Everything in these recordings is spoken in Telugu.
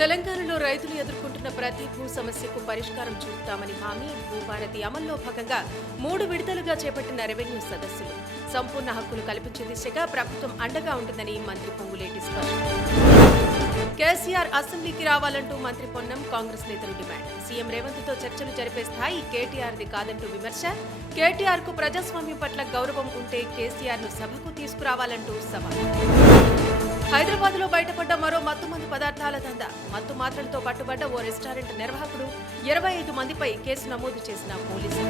తెలంగాణలో రైతులు ఎదుర్కొంటున్న ప్రతి భూ సమస్యకు పరిష్కారం చూపుతామని హామీ. భూభారతి అమల్లో భాగంగా 3 విడతలుగా చేపట్టిన రెవెన్యూ సదస్సులు. సంపూర్ణ హక్కులు కల్పించే దిశగా ప్రభుత్వం అండగా ఉంటుందని మంత్రి పొంగులేటి స్పష్టం. కేసీఆర్ అసెంబ్లీకి రావాలంటూ మంత్రి పొన్నం కాంగ్రెస్ నేతలు డిమాండ్. సీఎం రేవంత్తో చర్చలు జరిపే స్థాయి కేటీఆర్ది కాదంటూ విమర్శ. కేటీఆర్ కు ప్రజాస్వామ్యం పట్ల గౌరవం ఉంటే కేసీఆర్ ను సభకు తీసుకురావాలంటూ సవాల్. హైదరాబాద్ లో బయటపడ్డ మరో మత్తుమందు పదార్థాల దందా. మత్తు మాత్రలతో పట్టుబడ్డ ఓ రెస్టారెంట్ నిర్వాహకుడు 25 మందిపై కేసు నమోదు చేసిన పోలీసులు.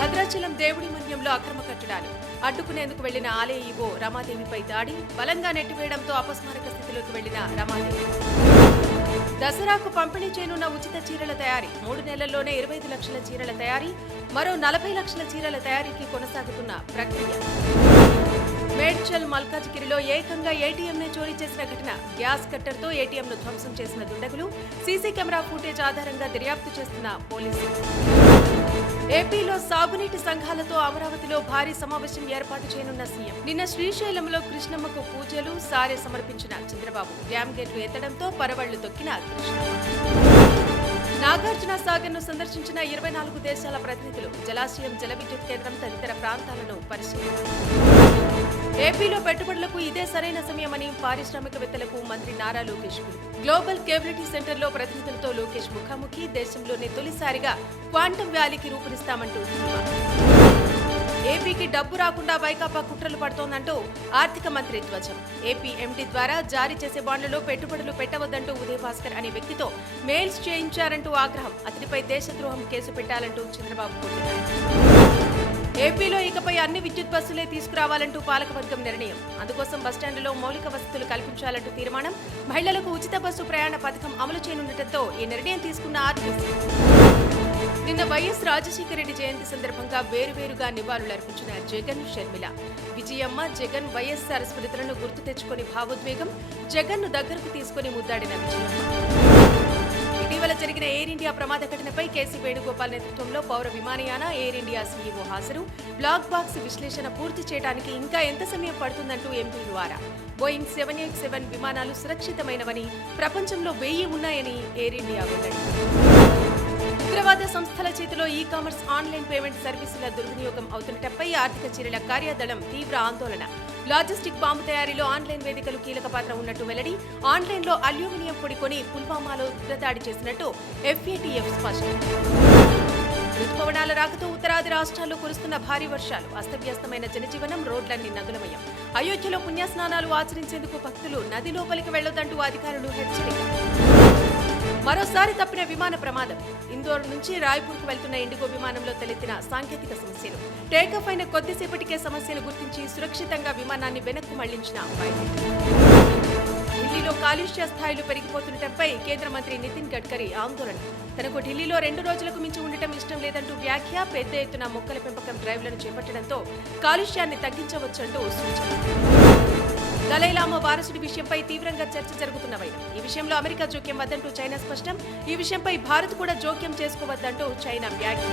భద్రాచలం దేవుడి మన్యంలో అక్రమ కట్టడాలు అడ్డుకునేందుకు వెళ్లిన ఆలయ ఈవో రమాదేవిపై దాడి. బలంగా నెట్టివేయడంతో అపస్మారక స్థితిలోకి వెళ్లిన రమాదేవి. దసరాకు పంపిణీ చేయనున్న ఉచిత చీరల తయారీ. 3 నెలల్లోనే 25 లక్షల చీరల తయారీ. మరో 40 లక్షల చీరల తయారీకి కొనసాగుతున్న ప్రక్రియ. మేడ్చల్ మల్కాజ్గిరిలో ఏకంగా ఏటీఎంనే చోరీ చేసిన ఘటన. గ్యాస్ కట్టర్తో ఏటీఎంను ధ్వంసం చేసిన దుండగులు. సీసీ కెమెరా ఫుటేజ్ ఆధారంగా దర్యాప్తు చేస్తున్న పోలీసులు. ఏపీలో సాగునీటి సంఘాలతో అమరావతిలో భారీ సమావేశం ఏర్పాటు చేయనున్న సీఎం. నిన్న శ్రీశైలంలో కృష్ణమ్మకు పూజలు సారె సమర్పించిన చంద్రబాబు. డ్యాం గేట్లు ఎత్తడంతో పరవళ్లు తొక్కిన కృష్ణమ్మ. నాగార్జున సాగర్ ను సందర్శించిన 24 దేశాల ప్రతినిధులు. జలాశయం, జల విద్యుత్ కేంద్రం తదితర ప్రాంతాలను పరిశీలించారు. ఏపీలో పెట్టుబడులకు ఇదే సరైన సమయమని పారిశ్రామికవేత్తలకు మంత్రి నారా లోకేష్ పిలుపు. గ్లోబల్ కేబిలిటీ సెంటర్లో ప్రతినిధులతో లోకేష్ ముఖాముఖి. దేశంలోనే తొలిసారిగా క్వాంటమ్ వ్యాలీకి రూపునిస్తామంటూ ఏపీకి డబ్బు రాకుండా వైకాపా కుట్రలు పడుతోందంటూ ఆర్థిక మంత్రి ధ్వజం. ఏపీ ఎండీ ద్వారా జారీ చేసే బాండ్లలో పెట్టుబడులు పెట్టవద్దంటూ ఉదయ్ భాస్కర్ అనే వ్యక్తితో మెయిల్స్ చేయించారంటూ ఆగ్రహం. అతడిపై దేశద్రోహం కేసు పెట్టాలంటూ చంద్రబాబు కొట్టినారు. ఏపీలో ఇకపై అన్ని విద్యుత్ బస్సులే తీసుకురావాలంటూ పాలకవర్గం నిర్ణయం. అందుకోసం బస్టాండ్లలో మౌలిక వసతులు కల్పించాలంటూ తీర్మానం. మహిళలకు ఉచిత బస్సు ప్రయాణ పథకం అమలు చేయనుండటంతో ఈ నిర్ణయం తీసుకున్న ఆర్టీసీ. నిన్న వైఎస్ రాజశేఖర రెడ్డి జయంతి సందర్భంగా వేరువేరుగా నివాళులర్పించిన జగన్, షర్మిల. విజయమ్మ, జగన్, వైఎస్ఆర్ స్మృతులను గుర్తు తెచ్చుకుని భావోద్వేగం. జగన్ ను దగ్గరకు తీసుకుని ముద్దాడిన విజయమ్మ. ఇటీవల జరిగిన ఎయిర్ ఇండియా ప్రమాద ఘటనపై కేసీ వేణుగోపాల్ నేతృత్వంలో పౌర విమానయాన, ఎయిర్ ఇండియా సీఈఓ హాజరు. బ్లాక్ బాక్స్ విశ్లేషణ పూర్తి చేయడానికి ఇంకా ఎంత సమయం పడుతుందంటూ ఎంపీ ద్వారా. బోయింగ్ 787 విమానాలు సురక్షితమైనవని, ప్రపంచంలో 1000 ఉన్నాయని ఎయిర్ ఇండియా వెల్లడి. ఉగ్రవాద సంస్థల చేతిలో ఈ-కామర్స్ ఆన్లైన్ పేమెంట్ సర్వీసుల దుర్వినియోగం అవుతుండటంపై ఆర్థిక చర్యల కార్యదళం తీవ్ర ఆందోళన. లాజిస్టిక్ బాంబు తయారీలో ఆన్లైన్ వేదికలు కీలక పాత్ర ఉన్నట్టు వెల్లడి. ఆన్లైన్లో అల్యూమినియం పొడి కొని పుల్వామాలో ఉగ్రదాడి చేసినట్టు ఎఫ్ఏటీఎఫ్ స్పష్టం. రుతుపవనాల రాకతో ఉత్తరాది రాష్ట్రాల్లో కురుస్తున్న భారీ వర్షాలు. అస్తవ్యస్తమైన జనజీవనం, రోడ్లన్నీ నదులమయం. అయోధ్యలో పుణ్యస్నానాలు ఆచరించేందుకు భక్తులు నది లోపలికి వెళ్లొద్దంటూ అధికారులు హెచ్చరిక. మరోసారి తప్పిన విమాన ప్రమాదం. ఇందోర్ నుంచి రాయ్పూర్కు వెళ్తున్న ఇండిగో విమానంలో తలెత్తిన సాంకేతిక సమస్యలు. టేకాఫ్ అయిన కొద్దిసేపటికే సమస్యను గుర్తించి సురక్షితంగా విమానాన్ని వెనక్కు మళ్లించిన పైలట్. ఢిల్లీలో కాలుష్య స్థాయిలు పెరిగిపోతుండటంపై కేంద్ర మంత్రి నితిన్ గడ్కరీ ఆందోళన. తనకు ఢిల్లీలో 2 రోజులకు మించి ఉండటం ఇష్టం లేదంటూ వ్యాఖ్య. పెద్ద ఎత్తున మొక్కల పెంపకం డ్రైవ్లను చేపట్టడంతో కాలుష్యాన్ని తగ్గించవచ్చంటూ సూచన. దలైలామా వారసుడి విషయంపై తీవ్రంగా చర్చ జరుగుతున్న వైనం. ఈ విషయంలో అమెరికా జోక్యం వద్దంటూ చైనా స్పష్టం. ఈ విషయంపై భారత్ కూడా జోక్యం చేసుకోవద్దంటూ చైనా వ్యాఖ్య.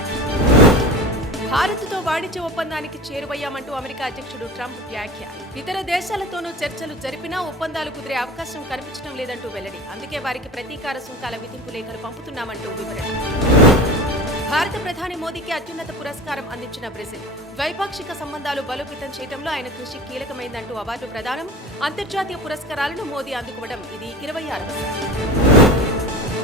భారత్తో వాణిజ్య ఒప్పందానికి చేరువయ్యామంటూ అమెరికా అధ్యక్షుడు ట్రంప్ వ్యాఖ్య. ఇతర దేశాలతోనూ చర్చలు జరిపినా ఒప్పందాలు కుదిరే అవకాశం కనిపించడం లేదంటూ వెల్లడి. అందుకే వారికి ప్రతీకార సుంకాల విధింపు లేఖలు పంపుతున్నామంటూ వివరణ. భారత ప్రధాని మోదీకి అత్యున్నత పురస్కారం అందించిన బ్రెజిల్. ద్వైపాక్షిక సంబంధాలు బలోపేతం చేయడంలో ఆయన కృషి కీలకమైందంటూ అవార్డు ప్రదానం. అంతర్జాతీయ పురస్కారాలను మోదీ అందుకోవడం ఇది 26వ.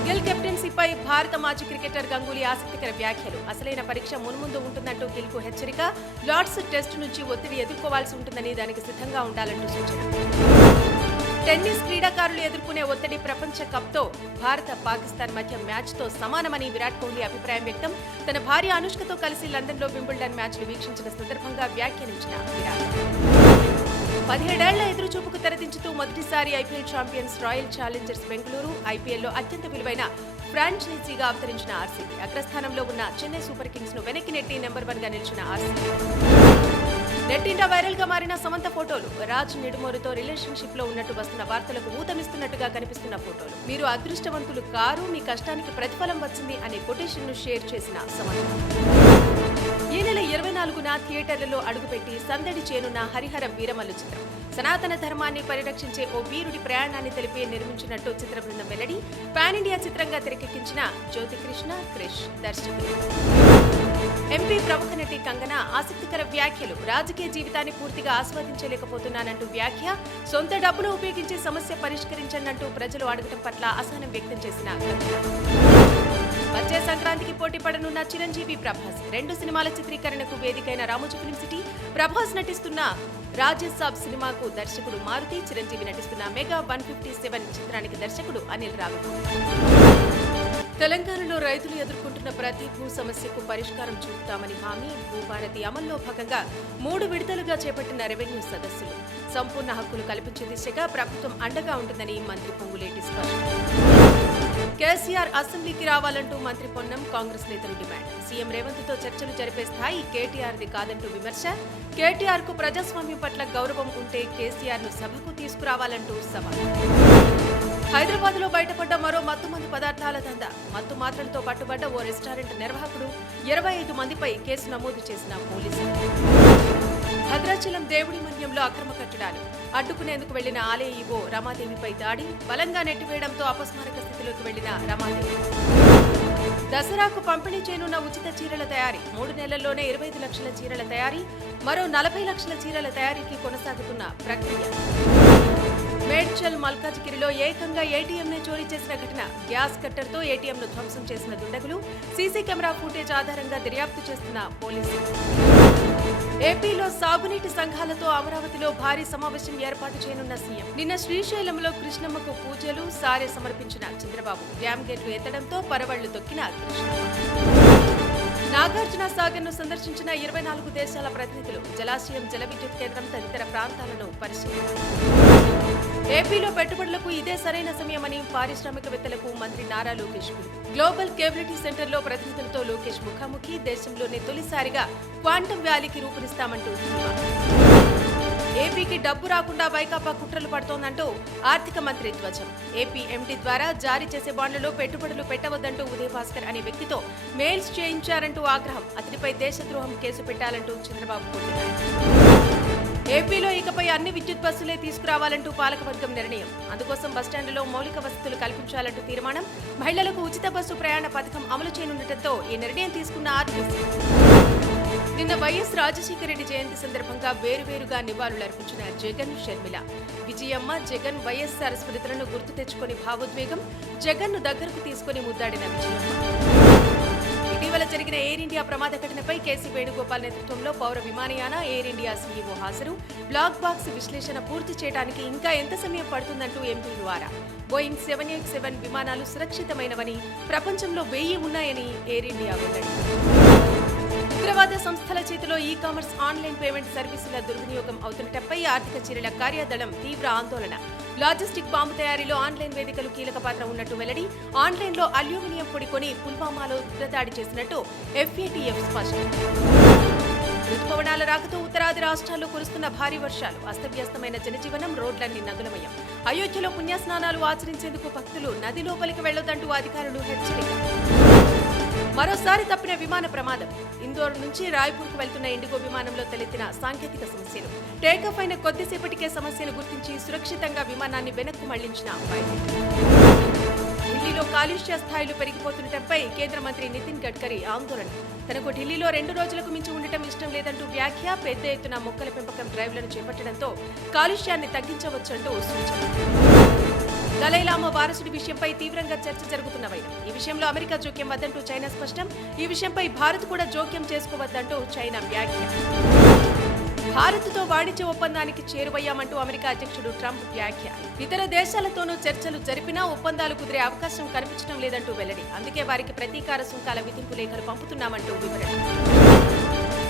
గిల్ కెప్టెన్సీపై భారత మాజీ క్రికెటర్ గంగూలీ ఆసక్తికర వ్యాఖ్యలు. అసలైన పరీక్ష మున్ముందు ఉంటుందంటూ గిల్ కు హెచ్చరిక. లార్డ్స్ టెస్టు నుంచి ఒత్తిడి ఎదుర్కోవాల్సి ఉంటుందని, దానికి సిద్ధంగా ఉండాలంటూ సూచన. టెన్నిస్ క్రీడాకారులు ఎదుర్కొనే ఒత్తిడి ప్రపంచ కప్తో భారత, పాకిస్తాన్ మధ్య మ్యాచ్తో సమానమని విరాట్ కోహ్లీ అభిప్రాయం వ్యక్తం. తన భార్య అనుష్కతో కలిసి లండన్లో వింబుల్డన్ మ్యాచ్ను వీక్షించిన సందర్భంగా వ్యాఖ్యానించిన విరాట్. 17 ఏళ్ల ఎదురుచూపుకు తెరదించుతూ మొదటిసారి IPL champions royal Challengers Bengaluru. ఐపీఎల్లో అత్యంత విలువైన ఫ్రాంచైజీగా అవతరించిన ఆర్సీబీ. అగ్రస్థానంలో ఉన్న చెన్నై సూపర్ కింగ్స్ ను వెనక్కి నెట్టి నెంబర్ 1 గా నిలిచిన ఆర్సీబీ. నెట్టింట వైరల్ గా మారిన సమంత ఫోటోలు. రాజ్ నిడుమోరుతో రిలేషన్షిప్ లో ఉన్నట్టు వస్తున్న వార్తలకు ఊతమిస్తున్నట్టుగా కనిపిస్తున్న ఫోటోలు. మీరు అదృష్టవంతులు కారు, మీ కష్టానికి ప్రతిఫలం వచ్చింది అనే కొటేషన్ ను షేర్ చేసిన సమంత. ఈ నెల 24న థియేటర్లలో అడుగుపెట్టి సందడి చేనున్న హరిహర వీరమల్లు చిత్రం. సనాతన ధర్మాన్ని పరిరక్షించే ఓ వీరుడి ప్రయాణాన్ని తెలిపి నిర్మించినట్టు చిత్ర బృందం వెల్లడి. పాన్ ఇండియా చిత్రంగా తెరకెక్కించిన జ్యోతికృష్ణ క్రిష్ దర్శకుడు. ఎంపీ ప్రముఖ నటి కంగనా ఆసక్తికర వ్యాఖ్యలు. రాజకీయ జీవితాన్ని పూర్తిగా ఆస్వాదించలేకపోతున్నానంటూ వ్యాఖ్య. సొంత డబ్బును ఉపయోగించి సమస్య పరిష్కరించండంటూ ప్రజలు అడగటం పట్ల అసహనం వ్యక్తం చేసిన కంగనా. వచ్చే సంక్రాంతికి పోటీ పడనున్న చిరంజీవి, ప్రభాస్ 2 సినిమాల చిత్రీకరణకు వేదికైన రామోజీ ఫిల్మ్ సిటీ. ప్రభాస్ నటిస్తున్న రాజసాబ్ సినిమాకు దర్శకుడు మారుతి, చిరంజీవి నటిస్తున్న మెగా 157 చిత్రానికి దర్శకుడు అనిల్ రావిపూడి. తెలంగాణలో రైతులు ఎదుర్కొంటున్న ప్రతి భూ సమస్యకు పరిష్కారం చూపుతామని హామీ. భూభారతి అమల్లో భాగంగా 3 విడతలుగా చేపట్టిన రెవెన్యూ సదస్సులు. సంపూర్ణ హక్కులు కల్పించే దిశగా ప్రభుత్వం అండగా ఉంటుందని మంత్రి పొంగులేటి స్పష్టం. కేసీఆర్ అసెంబ్లీకి రావాలంటూ మంత్రి పొన్నం కాంగ్రెస్ నేతలు డిమాండ్. సీఎం రేవంత్తో చర్చలు జరిపే స్థాయి కేటీఆర్ది కాదంటూ విమర్శ. కేటీఆర్ కు ప్రజాస్వామ్యం పట్ల గౌరవం ఉంటే కేసీఆర్ ను సభకు తీసుకురావాలంటూ సవాల్. హైదరాబాద్ లో బయటపడ్డ మరో మత్తుమందు పదార్థాల దందా. మత్తు మాత్రలతో పట్టుబడ్డ ఓ రెస్టారెంట్ నిర్వాహకుడు. 25 మందిపై కేసు నమోదు చేసిన పోలీసులు. భద్రాచలం దేవుడి మన్యంలో అక్రమ కట్టడాలు. అడ్డుకునేందుకు వెళ్లిన ఆలయ ఈవో రమాదేవిపై దాడి. బలంగా నెట్టివేయడంతో అపస్మారక స్థితిలోకి వెళ్లిన రమాదేవి. దసరాకు పంపిణీ చేయనున్న ఉచిత చీరల తయారీ. 3 నెలల్లోనే 25 లక్షల చీరల తయారీ. మరో 40 లక్షల చీరల తయారీకి కొనసాగుతున్న ప్రక్రియ. మేడ్చల్ మల్కాజ్గిరిలో ఏకంగా ఏటీఎంనే చోరీ చేసిన ఘటన. గ్యాస్ కట్టర్తో ఏటీఎంను ధ్వంసం చేసిన దుండగులు. సీసీ కెమెరా ఫుటేజ్ ఆధారంగా దర్యాప్తు చేస్తున్న పోలీసులు. ఏపీలో సాగునీటి సంఘాలతో అమరావతిలో భారీ సమావేశం ఏర్పాటు చేయనున్న సీఎం. నిన్న శ్రీశైలంలో కృష్ణమ్మకు పూజలు, సారె సమర్పించిన చంద్రబాబు. డ్యామ్ గేట్లు ఎత్తడంతో పరవళ్లు తొక్కిన కృష్ణమ్మ. నాగార్జున సాగర్ ను సందర్శించిన 24 దేశాల ప్రతినిధులు. జలాశయం, జల విద్యుత్ కేంద్రం తదితర ప్రాంతాలను పరిశీలించారు. ఏపీలో పెట్టుబడులకు ఇదే సరైన సమయమని పారిశ్రామికవేత్తలకు మంత్రి నారా లోకేష్ పిలుపు. గ్లోబల్ కేబిలిటీ సెంటర్లో ప్రతినిధులతో లోకేష్ ముఖాముఖి. దేశంలోనే తొలిసారిగా క్వాంటమ్ వ్యాలీకి రూపునిస్తామంటూ ఏపీకి డబ్బు రాకుండా వైకాపా కుట్రలు పడుతోందంటూ ఆర్థిక మంత్రి ధ్వజం. ఏపీ ఎండీ ద్వారా జారీ చేసే బాండ్లలో పెట్టుబడులు పెట్టవద్దంటూ ఉదయభాస్కర్ అనే వ్యక్తితో మెయిల్స్ చేయించారంటూ ఆగ్రహం. అతడిపై దేశద్రోహం కేసు పెట్టాలంటూ చంద్రబాబు కోరుతున్నారు. ఏపీలో ఇకపై అన్ని విద్యుత్ బస్సులే తీసుకురావాలంటూ పాలకవర్గం నిర్ణయం. అందుకోసం బస్టాండ్లలో మౌలిక వసతులు కల్పించాలంటూ తీర్మానం. మహిళలకు ఉచిత బస్సు ప్రయాణ పథకం అమలు చేయనుండటంతో ఈ నిర్ణయం తీసుకున్న ఆర్టీసీ. నిన్న వైఎస్ రాజశేఖర రెడ్డి జయంతి సందర్భంగా వేరువేరుగా నివాళులర్పించిన జగన్, షర్మిల. విజయమ్మ, జగన్ వైఎస్ఆర్ స్మృతులను గుర్తు తెచ్చుకుని భావోద్వేగం. జగన్ ను దగ్గరకు తీసుకుని ముద్దాడిన విజయమ్మ. ఇటీవల జరిగిన ఎయిర్ ఇండియా ప్రమాద ఘటనపై కేసీ వేణుగోపాల్ నేతృత్వంలో పౌర విమానయాన, ఎయిర్ ఇండియా సీఈఓ హాజరు. బ్లాక్ బాక్స్ విశ్లేషణ పూర్తి చేయడానికి ఇంకా ఎంత సమయం పడుతుందంటూ ఎంపీ ద్వారా. బోయింగ్ 787 విమానాలు సురక్షితమైనవని, ప్రపంచంలో 1000 ఉన్నాయని ఎయిర్ ఇండియా వెల్లడి. ఉగ్రవాద సంస్థల చేతిలో ఈ-కామర్స్ ఆన్లైన్ పేమెంట్ సర్వీసుల దుర్వినియోగం అవుతుండటంపై ఆర్థిక చర్యల కార్యదళం తీవ్ర ఆందోళన. లాజిస్టిక్ బాంబు తయారీలో ఆన్లైన్ వేదికలు కీలక పాత్ర ఉన్నట్టు వెల్లడి. ఆన్లైన్లో అల్యూమినియం పొడి కొని పుల్వామాలో ఉగ్రదాడి చేసినట్టు FATF స్పష్టం. రుతుపవనాల రాకతో ఉత్తరాది రాష్ట్రాల్లో కురుస్తున్న భారీ వర్షాలు. అస్తవ్యస్తమైన జనజీవనం, రోడ్లన్నీ నదులమయం. అయోధ్యలో పుణ్యస్నానాలు ఆచరించేందుకు భక్తులు నది లోపలికి వెళ్లొద్దంటూ అధికారులు హెచ్చరిక. మరోసారి తప్పిన విమాన ప్రమాదం. ఇందోర్ నుంచి రాయ్పూర్కు వెళ్తున్న ఇండిగో విమానంలో తలెత్తిన సాంకేతిక సమస్యలు. టేకాఫ్ అయిన కొద్దిసేపటికే సమస్యను గుర్తించి సురక్షితంగా విమానాన్ని వెనక్కు మళ్లించిన పైలట్. ఢిల్లీలో కాలుష్య స్థాయిలు పెరిగిపోతుండటంపై కేంద్ర మంత్రి నితిన్ గడ్కరీ ఆందోళన. తనకు ఢిల్లీలో 2 రోజులకు మించి ఉండటం ఇష్టం లేదంటూ వ్యాఖ్య. పెద్ద ఎత్తున మొక్కల పెంపకం డ్రైవ్లను చేపట్టడంతో కాలుష్యాన్ని తగ్గించవచ్చంటూ సూచన. దలైలామా వారసుడి విషయంపై తీవ్రంగా చర్చ జరుగుతున్న వైనం. ఈ విషయంలో అమెరికా జోక్యం వద్దంటూ చైనా స్పష్టం. ఈ విషయంపై భారత్ కూడా జోక్యం చేసుకోవద్దంటూ చైనా వ్యాఖ్య. భారత్తో వాణిజ్య ఒప్పందానికి చేరువయ్యామంటూ అమెరికా అధ్యక్షుడు ట్రంప్ వ్యాఖ్య. ఇతర దేశాలతోనూ చర్చలు జరిపినా ఒప్పందాలు కుదిరే అవకాశం కనిపించడం లేదంటూ వెల్లడి. అందుకే వారికి ప్రతీకార సుంకాల విధింపు లేఖలు పంపుతున్నామంటూ వివరణ.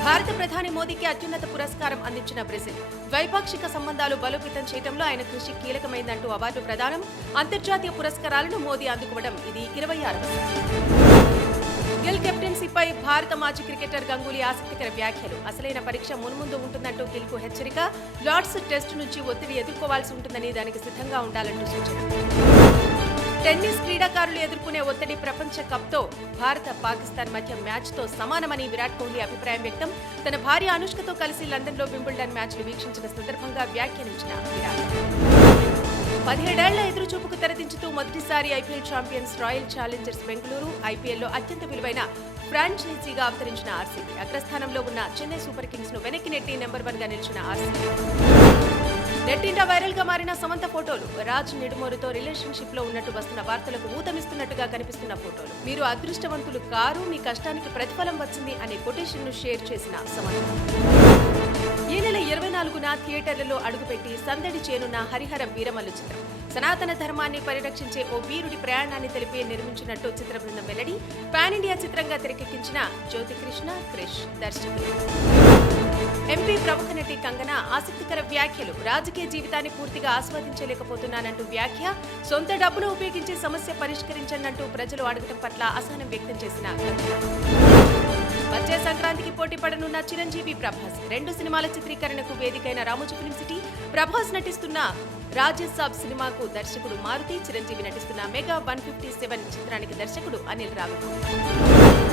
భారత ప్రధాని మోదీకి అత్యున్నత పురస్కారం అందించిన బ్రెజిల్. ద్వైపాక్షిక సంబంధాలు బలోపేతం చేయడంలో ఆయన కృషి కీలకమైందంటూ అవార్డు ప్రదానం. అంతర్జాతీయ పురస్కారాలను మోదీ అందుకోవడం ఇది 26వ. గిల్ కెప్టెన్సీపై భారత మాజీ క్రికెటర్ గంగూలీ ఆసక్తికర వ్యాఖ్యలు. అసలైన పరీక్ష మున్ముందు ఉంటుందంటూ గిల్ కు హెచ్చరిక. లార్డ్స్ టెస్టు నుంచి ఒత్తిడి ఎదుర్కోవాల్సి ఉంటుందని దానికి సిద్ధంగా ఉండాలంటూ సూచన. టెన్నిస్ క్రీడాకారులు ఎదుర్కొనే ఒత్తిడి ప్రపంచ కప్తో భారత పాకిస్తాన్ మధ్య మ్యాచ్తో సమానమని విరాట్ కోహ్లీ అభిప్రాయం వ్యక్తం. తన భార్య అనుష్కతో కలిసి లండన్లో వింబుల్డన్ మ్యాచ్లు వీక్షించిన సందర్భంగా వ్యాఖ్యానించిన విరాట్ 17 ఏళ్ల ఎదురుచూపుకు తెరదించుతూ మొదటిసారి IPL champions royal Challengers Bengaluru ఐపీఎల్లో అత్యంత విలువైన ఫ్రాంచైజీగా అవతరించిన ఆర్సీబీ. అగ్రస్థానంలో ఉన్న చెన్నై సూపర్ కింగ్స్ ను వెనక్కి నెట్టి నెంబర్ 1 గా నిలిచిన ఆర్సీబీ. నెట్టింట వైరల్ గా మారిన సమంత ఫోటోలు. రాజ్ నిడుమోరుతో రిలేషన్షిప్ లో ఉన్నట్టు వస్తున్న వార్తలకు ఊతమిస్తున్నట్టుగా కనిపిస్తున్న ఫోటోలు. మీరు అదృష్టవంతులు కారు, మీ కష్టానికి ప్రతిఫలం వచ్చింది అనే కొటేషన్ ను షేర్ చేసిన సమంత. ఈ నెల 24న థియేటర్లలో అడుగుపెట్టి సందడి చేరున్న హరిహర వీరమల్లు చిత్రం. సనాతన ధర్మాన్ని పరిరక్షించే ఓ వీరుడి ప్రయాణాన్ని తెలిపి నిర్మించినట్టు చిత్ర బృందం వెల్లడి. పాన్ ఇండియా చిత్రంగా తెరకెక్కించిన జ్యోతికృష్ణ క్రిష్ దర్శకుడు. ఎంపీ ప్రముఖ నటి కంగనా ఆసక్తికర వ్యాఖ్యలు. రాజకీయ జీవితాన్ని పూర్తిగా ఆస్వాదించలేకపోతున్నానంటూ వ్యాఖ్య. సొంత డబ్బును ఉపయోగించి సమస్య పరిష్కరించనంటూ ప్రజలు అడగటం పట్ల అసహనం వ్యక్తం చేసిన కంగనా. వచ్చే సంక్రాంతికి పోటీ పడనున్న చిరంజీవి, ప్రభాస్. 2 సినిమాల చిత్రీకరణకు వేదికైన రామోజీ ఫిల్మ్ సిటీ. ప్రభాస్ నటిస్తున్న రాజసాబ్ సినిమాకు దర్శకుడు మారుతి, చిరంజీవి నటిస్తున్న మెగా 157 చిత్రానికి దర్శకుడు అనిల్ రావిపూడి.